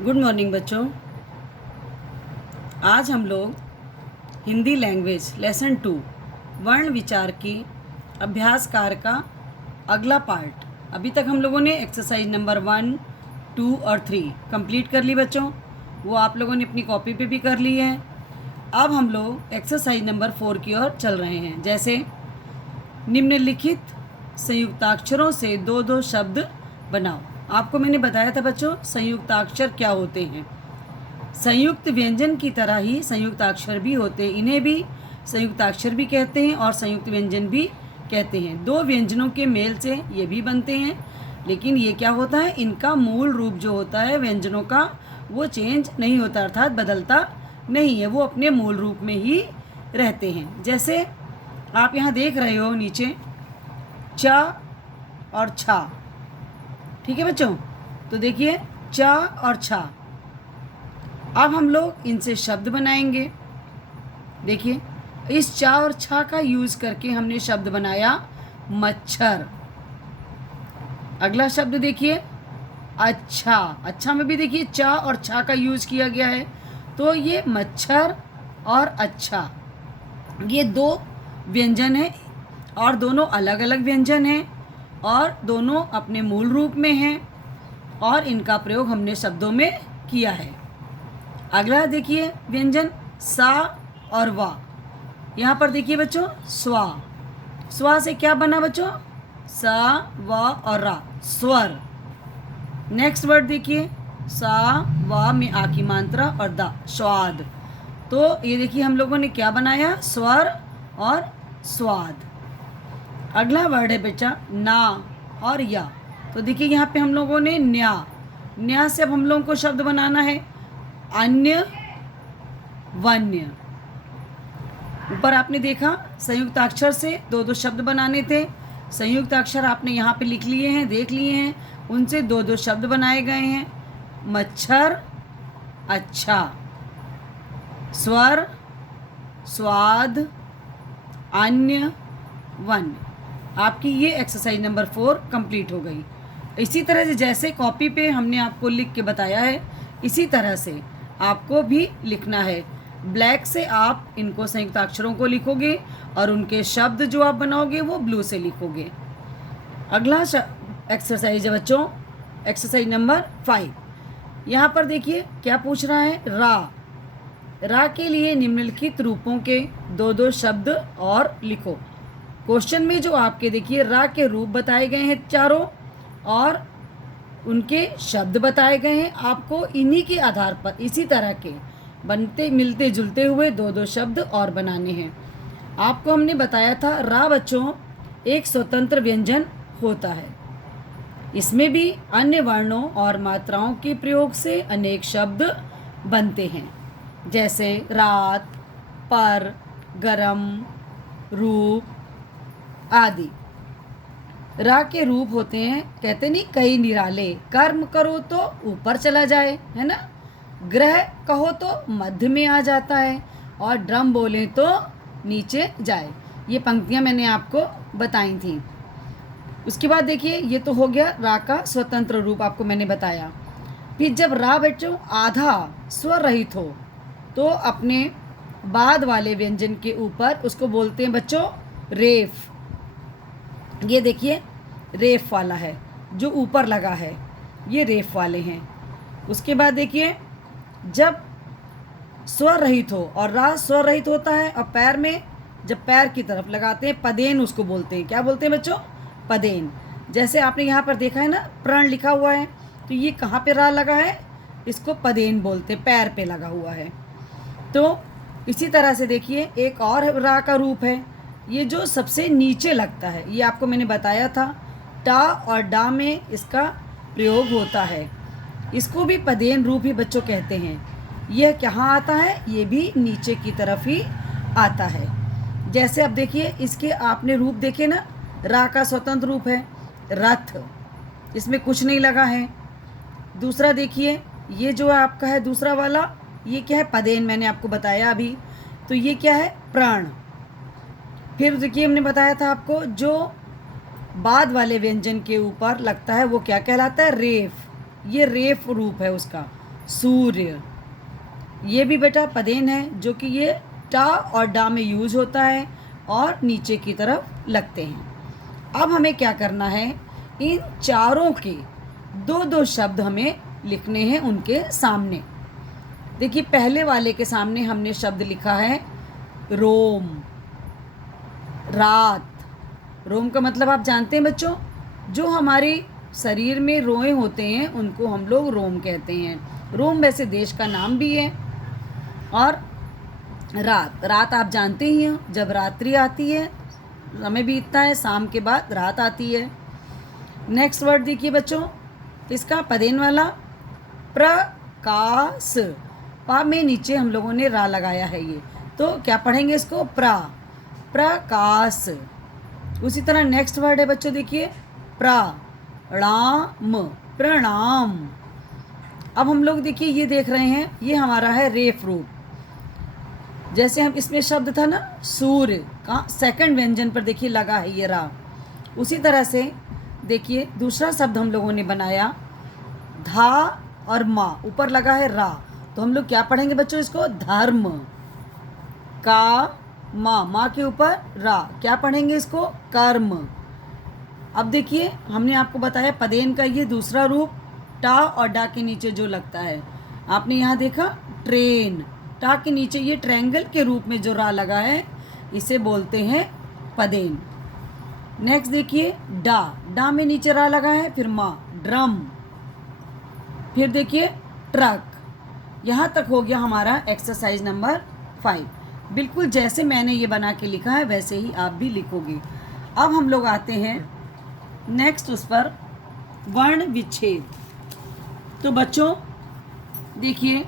Good morning बच्चों। आज हम लोग हिंदी लैंग्वेज लेसन 2 वर्ण विचार की अभ्यास कार्य का अगला पार्ट, अभी तक हम लोगों ने एक्सरसाइज नंबर 1, 2 और 3 कंप्लीट कर ली बच्चों। वो आप लोगों ने अपनी कॉपी पे भी कर ली है। अब हम लोग एक्सरसाइज नंबर 4 की ओर चल रहे हैं। जैसे निम्नलिखित संयुक्ताक्षरों से दो दो शब्द बनाओ। आपको मैंने बताया था बच्चों संयुक्ताक्षर क्या होते हैं। संयुक्त व्यंजन की तरह ही संयुक्ताक्षर भी होते हैं। इन्हें भी संयुक्ताक्षर भी कहते हैं और संयुक्त व्यंजन भी कहते हैं। दो व्यंजनों के मेल से ये भी बनते हैं, लेकिन ये क्या होता है, इनका मूल रूप जो होता है व्यंजनों का वो चेंज नहीं होता, अर्थात बदलता नहीं है, वो अपने मूल रूप में ही रहते हैं। जैसे आप यहाँ देख रहे हो नीचे च और छा, ठीक है बच्चों। तो देखिए च और छा, अब हम लोग इनसे शब्द बनाएंगे। देखिए इस चा और छा का यूज करके हमने शब्द बनाया मच्छर। अगला शब्द देखिए अच्छा। अच्छा में भी देखिए चा और छा का यूज किया गया है, तो ये मच्छर और अच्छा ये दो व्यंजन हैं और दोनों अलग अलग व्यंजन हैं और दोनों अपने मूल रूप में हैं और इनका प्रयोग हमने शब्दों में किया है। अगला देखिए व्यंजन सा और वा। यहाँ पर देखिए बच्चों स्वा। स्वा से क्या बना बच्चों, सा वा और रा, स्वर। नेक्स्ट वर्ड देखिए सा वा में आ की मात्रा और दा, स्वाद। तो ये देखिए हम लोगों ने क्या बनाया, स्वर और स्वाद। अगला वर्ड है बच्चा ना और या। तो देखिए यहाँ पे हम लोगों ने न्या, न्या से अब हम लोगों को शब्द बनाना है अन्य वन्य। ऊपर आपने देखा संयुक्त अक्षर से दो दो शब्द बनाने थे। संयुक्त अक्षर आपने यहाँ पे लिख लिए हैं, देख लिए हैं, उनसे दो दो शब्द बनाए गए हैं। मच्छर, अच्छा, स्वर, स्वाद, अन्य, वन्य। आपकी ये एक्सरसाइज नंबर 4 कंप्लीट हो गई। इसी तरह से जैसे कॉपी पे हमने आपको लिख के बताया है, इसी तरह से आपको भी लिखना है। ब्लैक से आप इनको संयुक्त अक्षरों को लिखोगे और उनके शब्द जो आप बनाओगे वो ब्लू से लिखोगे। अगला एक्सरसाइज है बच्चों एक्सरसाइज नंबर 5। यहाँ पर देखिए क्या पूछ रहा है, रा। रा के लिए निम्नलिखित रूपों के दो दो शब्द और लिखो। क्वेश्चन में जो आपके देखिए रा के रूप बताए गए हैं चारों और उनके शब्द बताए गए हैं। आपको इन्हीं के आधार पर इसी तरह के बनते मिलते जुलते हुए दो दो शब्द और बनाने हैं। आपको हमने बताया था रा बच्चों एक स्वतंत्र व्यंजन होता है। इसमें भी अन्य वर्णों और मात्राओं के प्रयोग से अनेक शब्द बनते हैं, जैसे रात, पर, गरम, रूप आदि। रा के रूप होते हैं, कहते नहीं कई निराले, कर्म करो तो ऊपर चला जाए, है ना, ग्रह कहो तो मध्य में आ जाता है और ड्रम बोले तो नीचे जाए। ये पंक्तियां मैंने आपको बताई थी। उसके बाद देखिए ये तो हो गया रा का स्वतंत्र रूप, आपको मैंने बताया। फिर जब रा बच्चों आधा स्वर रहित हो तो अपने बाद वाले व्यंजन के ऊपर उसको बोलते हैं बच्चों रेफ। ये देखिए रेफ वाला है जो ऊपर लगा है, ये रेफ वाले हैं। उसके बाद देखिए जब स्वर रहित हो और रा स्वर रहित होता है और पैर में जब पैर की तरफ लगाते हैं पदेन उसको बोलते हैं। क्या बोलते हैं बच्चों, पदेन। जैसे आपने यहाँ पर देखा है ना प्रण लिखा हुआ है, तो ये कहाँ पे रा लगा है, इसको पदेन बोलते हैं, पैर पे लगा हुआ है। तो इसी तरह से देखिए एक और रा का रूप है, ये जो सबसे नीचे लगता है, ये आपको मैंने बताया था टा और डा में इसका प्रयोग होता है। इसको भी पदेन रूप ही बच्चों कहते हैं। यह कहाँ आता है, ये भी नीचे की तरफ ही आता है। जैसे अब देखिए इसके आपने रूप देखे ना, रा का स्वतंत्र रूप है रथ, इसमें कुछ नहीं लगा है। दूसरा देखिए ये जो आपका है दूसरा वाला, ये क्या है, पदेन, मैंने आपको बताया अभी। तो ये क्या है, प्राण। फिर देखिए हमने बताया था आपको जो बाद वाले व्यंजन के ऊपर लगता है वो क्या कहलाता है, रेफ। ये रेफ रूप है उसका, सूर्य। ये भी बेटा पदेन है जो कि ये टा और डा में यूज होता है और नीचे की तरफ लगते हैं। अब हमें क्या करना है, इन चारों के दो दो शब्द हमें लिखने हैं उनके सामने। देखिए पहले वाले के सामने हमने शब्द लिखा है रोम, रात। रोम का मतलब आप जानते हैं बच्चों, जो हमारे शरीर में रोए होते हैं उनको हम लोग रोम कहते हैं। रोम वैसे देश का नाम भी है। और रात, रात आप जानते ही हैं, जब रात्रि आती है, समय बीतता है, शाम के बाद रात आती है। नेक्स्ट वर्ड देखिए बच्चों, इसका पदेन वाला प्रकाश, पा में नीचे हम लोगों ने रा लगाया है ये, तो क्या पढ़ेंगे इसको, प्रकाश। उसी तरह नेक्स्ट वर्ड है बच्चों देखिए प्रणाम, प्रणाम। अब हम लोग देखिए ये देख रहे हैं, ये हमारा है रेफ रूप। जैसे हम इसमें शब्द था ना सूर्य का सेकंड व्यंजन पर देखिए लगा है ये रा। उसी तरह से देखिए दूसरा शब्द हम लोगों ने बनाया धा और माँ, ऊपर लगा है रा, तो हम लोग क्या पढ़ेंगे बच्चों इसको, धर्म। का माँ, माँ के ऊपर रा, क्या पढ़ेंगे इसको, कर्म। अब देखिए हमने आपको बताया पदेन का ये दूसरा रूप, टा और डा के नीचे जो लगता है, आपने यहाँ देखा ट्रेन, टा के नीचे ये ट्रायंगल के रूप में जो रा लगा है इसे बोलते हैं पदेन। नेक्स्ट देखिए डा, डा में नीचे रा लगा है, फिर माँ ड्रम, फिर देखिए ट्रक। यहाँ तक हो गया हमारा एक्सरसाइज नंबर 5। बिल्कुल जैसे मैंने ये बना के लिखा है वैसे ही आप भी लिखोगे। अब हम लोग आते हैं नेक्स्ट उस पर, वर्ण विच्छेद। तो बच्चों देखिए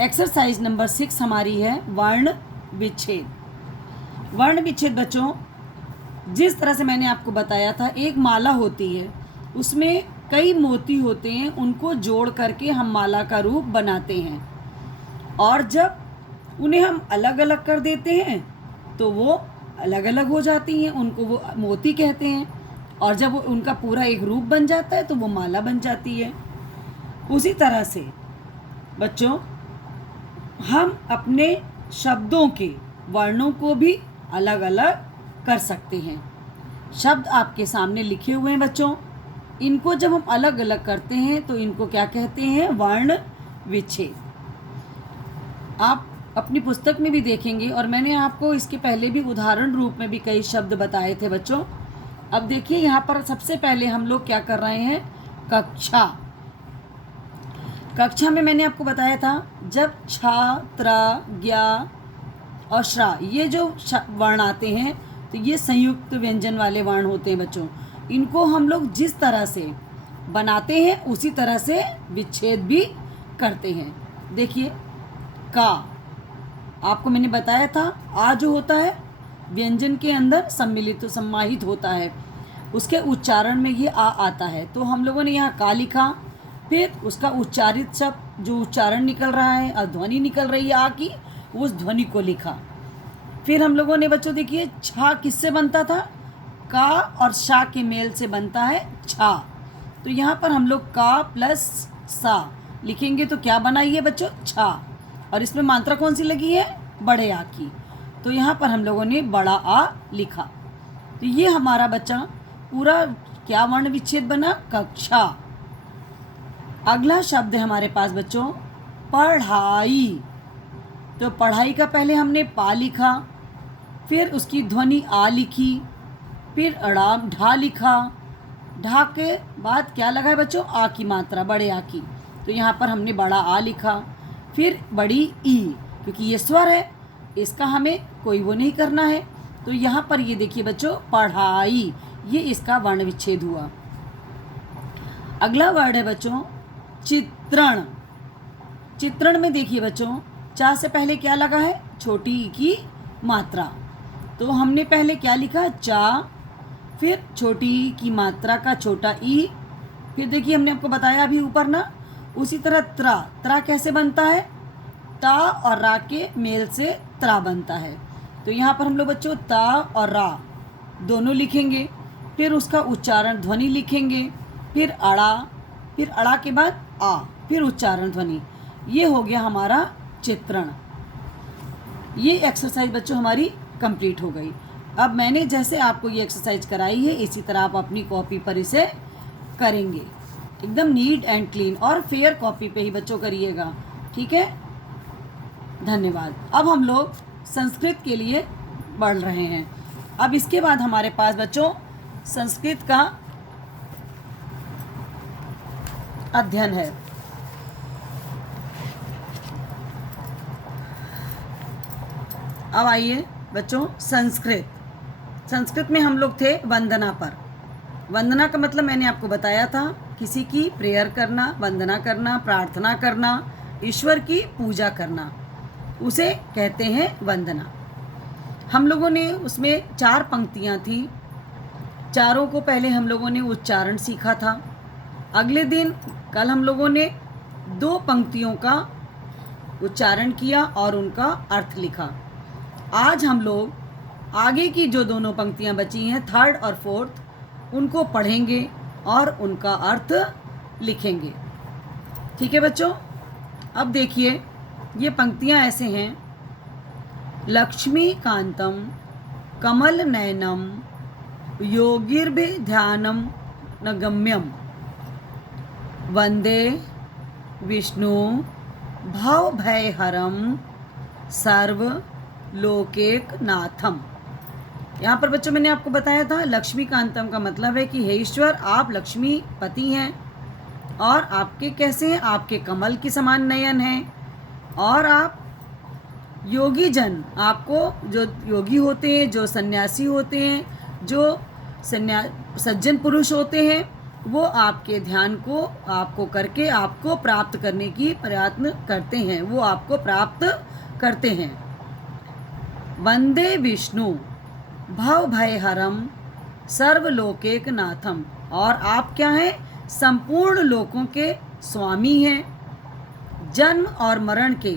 एक्सरसाइज नंबर 6 हमारी है वर्ण विच्छेद। वर्ण विच्छेद बच्चों जिस तरह से मैंने आपको बताया था, एक माला होती है, उसमें कई मोती होते हैं, उनको जोड़ करके हम माला का रूप बनाते हैं, और जब उन्हें हम अलग अलग कर देते हैं तो वो अलग अलग हो जाती हैं, उनको वो मोती कहते हैं, और जब उनका पूरा एक रूप बन जाता है तो वो माला बन जाती है। उसी तरह से बच्चों हम अपने शब्दों के वर्णों को भी अलग अलग कर सकते हैं। शब्द आपके सामने लिखे हुए हैं बच्चों, इनको जब हम अलग अलग करते हैं तो इनको क्या कहते हैं, वर्ण विच्छेद। आप अपनी पुस्तक में भी देखेंगे, और मैंने आपको इसके पहले भी उदाहरण रूप में भी कई शब्द बताए थे बच्चों। अब देखिए यहाँ पर सबसे पहले हम लोग क्या कर रहे हैं, कक्षा। कक्षा में मैंने आपको बताया था जब छा, त्रा, ज्ञा और श्रा ये जो वर्ण आते हैं तो ये संयुक्त व्यंजन वाले वर्ण होते हैं बच्चों। इनको हम लोग जिस तरह से बनाते हैं उसी तरह से विच्छेद भी करते हैं। देखिए का, आपको मैंने बताया था आ जो होता है व्यंजन के अंदर सम्मिलित तो सम्माहित होता है, उसके उच्चारण में ये आ आता है, तो हम लोगों ने यहाँ का लिखा, फिर उसका उच्चारित शब्द जो उच्चारण निकल रहा है और ध्वनि निकल रही है आ की, उस ध्वनि को लिखा। फिर हम लोगों ने बच्चों देखिए छा किससे बनता था, का और शा के मेल से बनता है छा, तो यहाँ पर हम लोग का प्लस सा लिखेंगे तो क्या बना ये बच्चों, छा, और इसमें मात्रा कौन सी लगी है, बड़े आ की, तो यहाँ पर हम लोगों ने बड़ा आ लिखा। तो ये हमारा बच्चा पूरा क्या वर्ण विच्छेद बना, कक्षा। अगला शब्द है हमारे पास बच्चों पढ़ाई। तो पढ़ाई का पहले हमने पा लिखा, फिर उसकी ध्वनि आ लिखी, फिर अड़ा ढा लिखा, ढा के बाद क्या लगा है बच्चों, आ की मात्रा, बड़े आ की, तो यहाँ पर हमने बड़ा आ लिखा, फिर बड़ी ई, क्योंकि ये स्वर है इसका हमें कोई वो नहीं करना है, तो यहाँ पर ये देखिए बच्चों पढ़ाई, ये इसका वर्ण विच्छेद हुआ। अगला वर्ड है बच्चों चित्रण। चित्रण में देखिए बच्चों चा से पहले क्या लगा है, छोटी ई की मात्रा, तो हमने पहले क्या लिखा, चा, फिर छोटी ई की मात्रा का छोटा ई, फिर देखिए हमने आपको बताया अभी ऊपर ना, उसी तरह त्रा, त्रा कैसे बनता है, ता और रा के मेल से त्रा बनता है, तो यहाँ पर हम लोग बच्चों ता और रा दोनों लिखेंगे, फिर उसका उच्चारण ध्वनि लिखेंगे, फिर अड़ा के बाद आ, फिर उच्चारण ध्वनि, ये हो गया हमारा चित्रण। ये एक्सरसाइज बच्चों हमारी कंप्लीट हो गई। अब मैंने जैसे आपको ये एक्सरसाइज कराई है इसी तरह आप अपनी कॉपी पर इसे करेंगे, एकदम नीट एंड क्लीन और फेयर कॉपी पे ही बच्चों करिएगा, ठीक है। धन्यवाद। अब हम लोग संस्कृत के लिए बढ़ रहे हैं। अब इसके बाद हमारे पास बच्चों संस्कृत का अध्ययन है। अब आइए बच्चों संस्कृत में हम लोग थे वंदना पर। वंदना का मतलब मैंने आपको बताया था, किसी की प्रेयर करना, वंदना करना, प्रार्थना करना, ईश्वर की पूजा करना, उसे कहते हैं वंदना। हम लोगों ने उसमें 4 पंक्तियाँ थी, चारों को पहले हम लोगों ने उच्चारण सीखा था। अगले दिन कल हम लोगों ने 2 पंक्तियों का उच्चारण किया और उनका अर्थ लिखा। आज हम लोग आगे की जो दोनों पंक्तियां बची हैं, 3rd और 4th, उनको पढ़ेंगे और उनका अर्थ लिखेंगे, ठीक है बच्चों। अब देखिए ये पंक्तियां ऐसे हैं। लक्ष्मी कांतम कमल नयनम योगिर्भि ध्यानम नगम्यम वंदे विष्णु भवभयहरम सर्व लोकेक नाथम। यहाँ पर बच्चों मैंने आपको बताया था लक्ष्मीकांतम का मतलब है कि हे ईश्वर आप लक्ष्मीपति हैं और आपके कैसे हैं, आपके कमल की समान नयन हैं और आप योगी जन, आपको जो योगी होते हैं, जो सन्यासी होते हैं, जो सज्जन पुरुष होते हैं, वो आपके ध्यान को आपको करके आपको प्राप्त करने की प्रयत्न करते हैं, वो आपको प्राप्त करते हैं। वंदे विष्णु भवभयहरम सर्वलोकेक नाथम, और आप क्या हैं, संपूर्ण लोकों के स्वामी हैं, जन्म और मरण के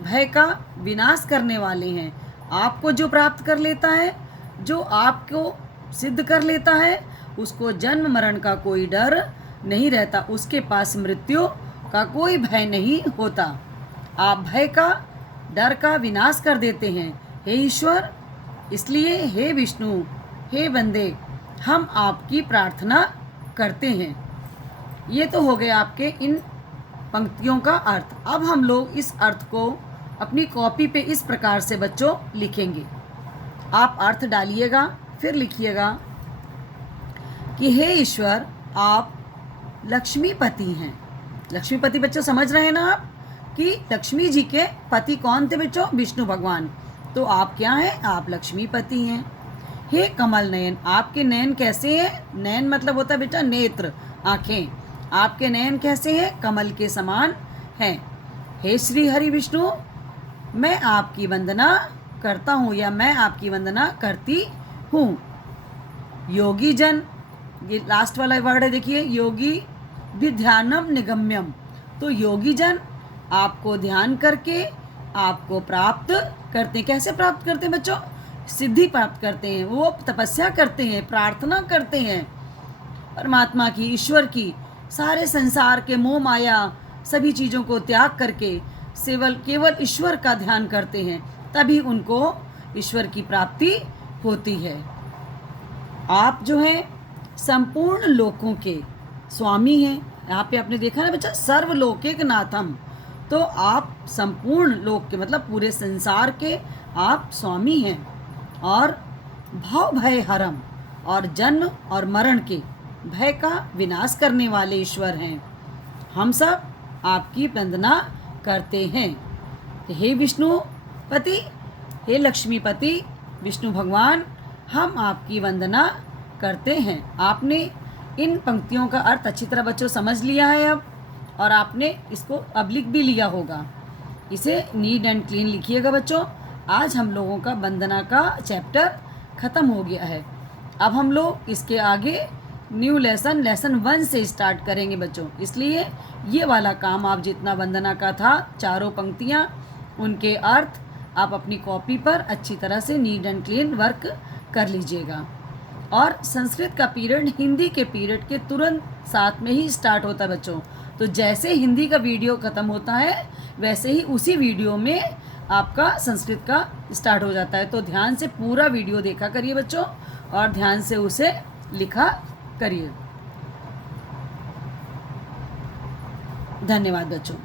भय का विनाश करने वाले हैं। आपको जो प्राप्त कर लेता है, जो आपको सिद्ध कर लेता है, उसको जन्म मरण का कोई डर नहीं रहता, उसके पास मृत्यु का कोई भय नहीं होता। आप भय का, डर का विनाश कर देते हैं हे ईश्वर। इसलिए हे विष्णु, हे बंदे, हम आपकी प्रार्थना करते हैं। ये तो हो गए आपके इन पंक्तियों का अर्थ। अब हम लोग इस अर्थ को अपनी कॉपी पे इस प्रकार से बच्चों लिखेंगे। आप अर्थ डालिएगा, फिर लिखिएगा कि हे ईश्वर आप लक्ष्मीपति हैं। लक्ष्मीपति बच्चों समझ रहे हैं ना आप, कि लक्ष्मी जी के पति कौन थे बच्चों, विष्णु भगवान। तो आप क्या हैं, आप लक्ष्मीपति हैं। हे कमल नयन, आपके नयन कैसे हैं, नयन मतलब होता है बेटा नेत्र, आँखें। आपके नयन कैसे हैं, कमल के समान हैं। हे श्री हरि विष्णु, मैं आपकी वंदना करता हूँ या मैं आपकी वंदना करती हूँ। योगी जन, ये लास्ट वाला वर्ड है देखिए, योगी भी ध्यानम निगम्यम। तो योगी जन आपको ध्यान करके आपको प्राप्त करते हैं। कैसे प्राप्त करते हैं बच्चों, सिद्धि प्राप्त करते हैं। वो तपस्या करते हैं, प्रार्थना करते हैं परमात्मा की, ईश्वर की, सारे संसार के मोह माया सभी चीज़ों को त्याग करके केवल ईश्वर का ध्यान करते हैं, तभी उनको ईश्वर की प्राप्ति होती है। आप जो हैं संपूर्ण लोकों के स्वामी हैं। यहाँ पे आपने देखा ना बच्चा, सर्वलोकेक नाथम। तो आप संपूर्ण लोक के मतलब पूरे संसार के आप स्वामी हैं और भव भय हरम, और जन्म और मरण के भय का विनाश करने वाले ईश्वर हैं। हम सब आपकी वंदना करते हैं। हे विष्णुपति, हे लक्ष्मीपति विष्णु भगवान, हम आपकी वंदना करते हैं। आपने इन पंक्तियों का अर्थ अच्छी तरह बच्चों समझ लिया है अब, और आपने इसको अब लिख भी लिया होगा। इसे नीट एंड क्लीन लिखिएगा बच्चों। आज हम लोगों का वंदना का चैप्टर ख़त्म हो गया है। अब हम लोग इसके आगे न्यू लेसन 1 से स्टार्ट करेंगे बच्चों। इसलिए ये वाला काम आप जितना वंदना का था, चारों पंक्तियाँ, उनके अर्थ आप अपनी कॉपी पर अच्छी तरह से नीट एंड क्लीन वर्क कर लीजिएगा। और संस्कृत का पीरियड हिंदी के पीरियड के तुरंत साथ में ही स्टार्ट होता है बच्चों। तो जैसे हिंदी का वीडियो ख़त्म होता है वैसे ही उसी वीडियो में आपका संस्कृत का स्टार्ट हो जाता है। तो ध्यान से पूरा वीडियो देखा करिए बच्चों और ध्यान से उसे लिखा करिए। धन्यवाद बच्चों।